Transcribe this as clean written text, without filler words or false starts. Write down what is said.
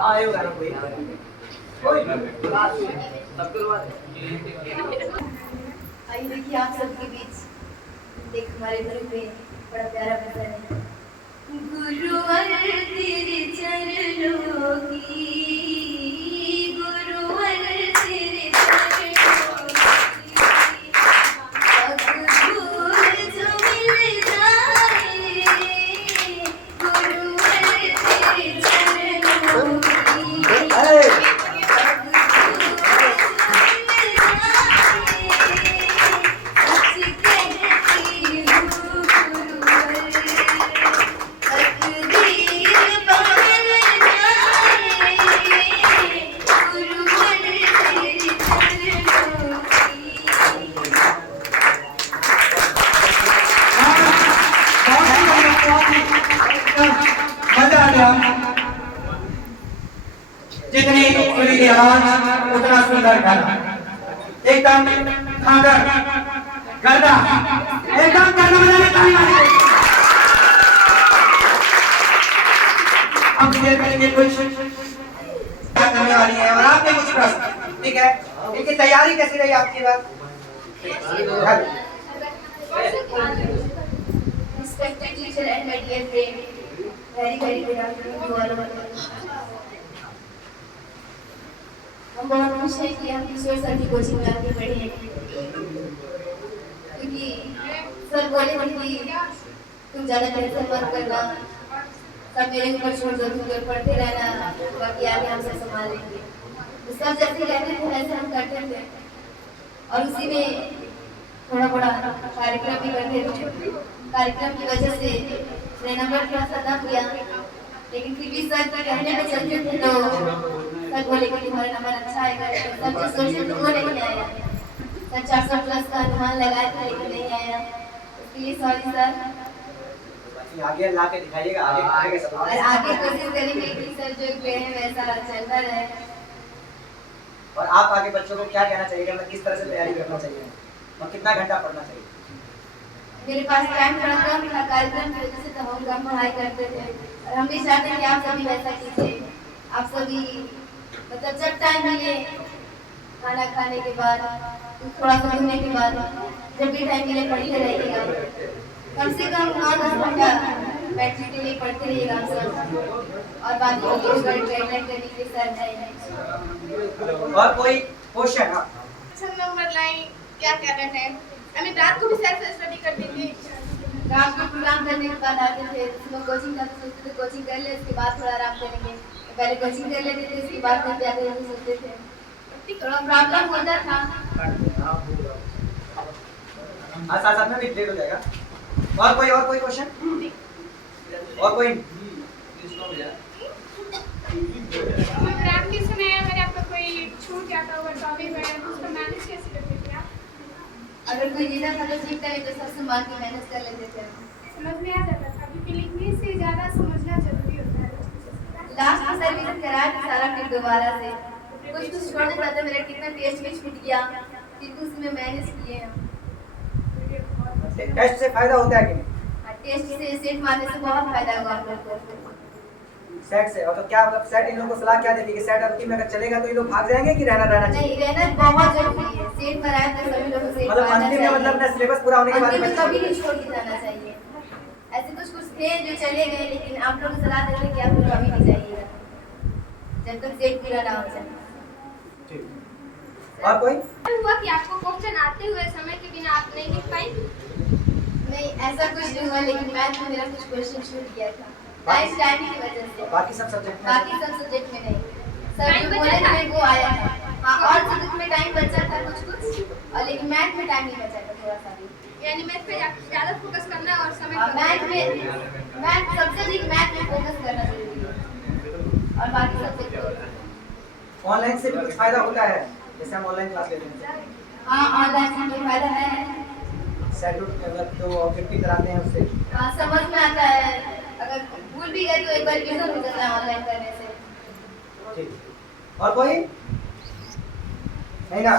आयो गाना कोई आइए देखिए आप सबके बीच एक हमारे गुरु में बड़ा प्यारा भजन है। गुरुवर तेरे चरणों की, गुरुवर तेरे चरणों की, अब भूल जो मिल जाए, गुरुवर तेरे चरणों की। जितनी सुरीली आवाज उतना सुंदर गाना, एकदम खादर गर्दा, एकदम गर्दा बजाने ताली मारिए। अब शेयर करेंगे कुछ करने वाली है और आपने कुछ प्रश्न, ठीक है? इनकी तैयारी कैसी रही आपकी बात? Respected teacher and my dear friend, very good afternoon to all of you. हम बहुत खुश हैं कि हम किशोर सर की कोचिंग में आगे बढ़े हैं, क्योंकि सर बोले थे कि तुम ज़्यादा टेंशन मत करना, सब मेरे ऊपर छोड़ दो, तुम पढ़ते रहना, बाकी आगे हम सब संभाल लेंगे। तो सर जैसे कहते थे वैसे हम करते थे और उसी में थोड़ा बड़ा कार्यक्रम भी करते थे। कार्यक्रम की वजह से मेरा नंबर थोड़ा सा कम गया, लेकिन फिर भी सर के कहने पे चलते थे तो सर बोले कि तुम्हारा नंबर अच्छा आएगा। सब जो सोचे थे वो नहीं आया। सर 400 प्लस का अनुमान लगाया था लेकिन नहीं आया, इसके लिए सॉरी सर। आगे ला के दिखाइएगा, आगे और आगे कोशिश करेंगे कि सर जो कहे वैसा चलता रहे। और आप आगे बच्चों को क्या कहना चाहिए, मतलब किस तरह से तैयारी करना चाहिए और कितना घंटा पढ़ना चाहिए? मेरे पास टाइम थोड़ा कम था कार्यक्रम की वजह से, तो हम कम पढ़ाई करते थे और हम भी चाहते हैं कि आप सभी वैसा कीजिए। आप सभी मतलब जब टाइम मिले, खाना खाने के बाद, थोड़ा सा घूमने के बाद, जब भी टाइम मिले पढ़ते रहिएगा। कम से कम 9-10 घंटा बैटरी के लिए पढ़ते रहिएगा आप सब, और बाकी को गाइडलाइन करने के साथ जाएंगे। और कोई क्वेश्चन? अच्छा नंबर लाइन क्या कह रहे हैं, हमें रात को भी सेल्फ स्टडी करते थे। रात को प्रोग्राम करने के बाद आते थे, सुबह कोचिंग का सोचते थे कोचिंग कर ले, उसके बाद थोड़ा आराम करेंगे। पहले कोचिंग कर लेते थे, उसके बाद नहीं जाते थे, सोचते थे थोड़ा प्रॉब्लम होता था। साथ में भी लेट हो जाएगा। और कोई क्वेश्चन? और कोई? रात के समय अगर आपका कोई छूट जाता होगा टॉपिक वगैरह तो उसको मैनेज कैसे करते थे आप? अगर कोई जीता था तो जीतता नहीं तो सब संभाल के मैनेज कर लेते थे। समझ में आ जाता था, क्योंकि लिखने से ज़्यादा समझना जरूरी होता है। लास्ट में सर विजिट कराया था सारा फिर दोबारा से, कुछ छोड़ देता था। मेरा कितना टेस्ट भी छूट गया, फिर उसमें मैनेज किए हम। टेस्ट से फायदा होता है कि नहीं? टेस्ट से सेट मारने से बहुत फायदा होगा आप लोग को। सेट से और तो क्या मतलब सेट इन लोगों को सलाह क्या देती है कि सेट अब में अगर चलेगा तो ये लोग भाग जाएंगे कि रहना चाहिए? नहीं, रहना बहुत जरूरी है। सेट कराया तो सभी लोग सेट मतलब अंतिम में मतलब अपना सिलेबस पूरा होने के बाद में कभी नहीं छोड़ के जाना चाहिए। ऐसे कुछ थे जो चले गए, लेकिन आप लोग सलाह देते हैं कि आप लोग कभी नहीं जाइएगा जब तक सेट पूरा ना हो जाए। और कोई? हुआ कि आपको क्वेश्चन आते हुए समय के बिना आप नहीं लिख पाई? नहीं, ऐसा कुछ नहीं हुआ, लेकिन मैथ में मेरा कुछ क्वेश्चन छूट गया था टाइम की वजह से। बाकी सब सब्जेक्ट में नहीं। सर बोले थे वो आया था। हाँ, और सब्जेक्ट में टाइम बचा था कुछ, और लेकिन मैथ में टाइम नहीं बचा था थोड़ा सा भी। यानी मैथ पे ज़्यादा फोकस करना और समय मैथ सबसे अधिक मैथ में फोकस करना जरूरी है, और बाकी सब्जेक्ट। ऑनलाइन से भी कुछ फायदा होता है, जैसे हम ऑनलाइन क्लास लेते हैं? हाँ, ऑनलाइन से भी फायदा है। सेट मतलब जो ऑब्जेक्टिव कराते हैं उससे समझ में आता है। अगर भूल भी गए तो एक बार रिवीजन हो जाता है ऑनलाइन करने से। ठीक। और कोई? नहीं ना?